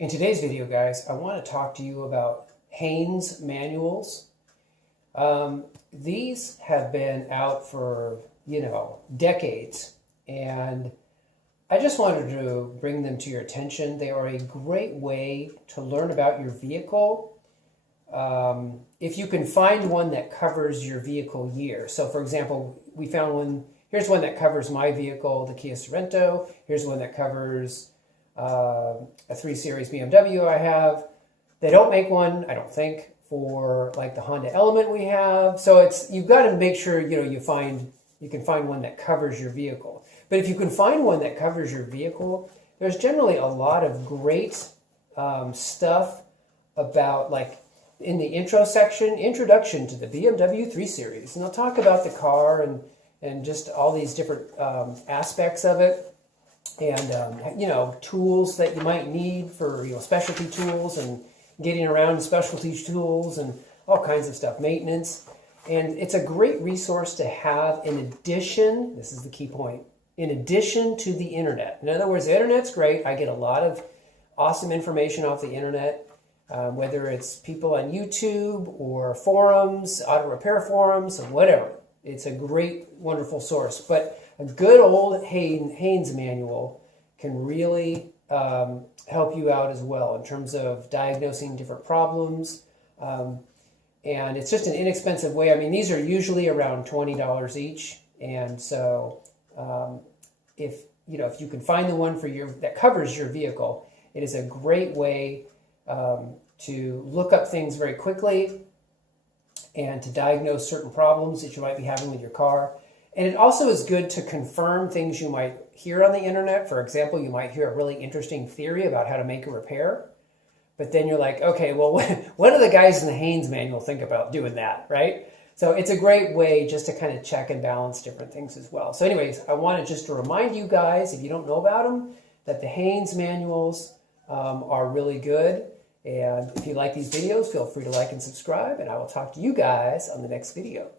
In today's video, guys, I want to talk to you about Haynes manuals. These have been out for, decades, and I just wanted to bring them to your attention. They are a great way to learn about your vehicle. If you can find one that covers your vehicle year. So, for example, we found one. Here's one that covers my vehicle, the Kia Sorento. Here's one that covers a 3 Series BMW I have. They don't make one, I don't think, for like the Honda Element we have. So you've got to make sure you can find one that covers your vehicle. But if you can find one that covers your vehicle, there's generally a lot of great stuff about, like, in the intro section, introduction to the BMW 3 Series, and they'll talk about the car and just all these different aspects of it. And, tools that you might need for, specialty tools and getting around specialty tools and all kinds of stuff, maintenance. And it's a great resource to have in addition, this is the key point, in addition to the internet. In other words, the internet's great. I get a lot of awesome information off the internet, whether it's people on YouTube or forums, auto repair forums, or whatever. It's a great, wonderful source. But a good old Haynes manual can really help you out as well in terms of diagnosing different problems. And it's just an inexpensive way. I mean, these are usually around $20 each. And so if you can find the one that covers your vehicle, it is a great way to look up things very quickly and to diagnose certain problems that you might be having with your car. And it also is good to confirm things you might hear on the internet. For example, you might hear a really interesting theory about how to make a repair, but then you're like, okay, well, what do the guys in the Haynes manual think about doing that, right? So it's a great way just to kind of check and balance different things as well. So anyways, I wanted just to remind you guys, if you don't know about them, that the Haynes manuals are really good. And if you like these videos, feel free to like and subscribe, and I will talk to you guys on the next video.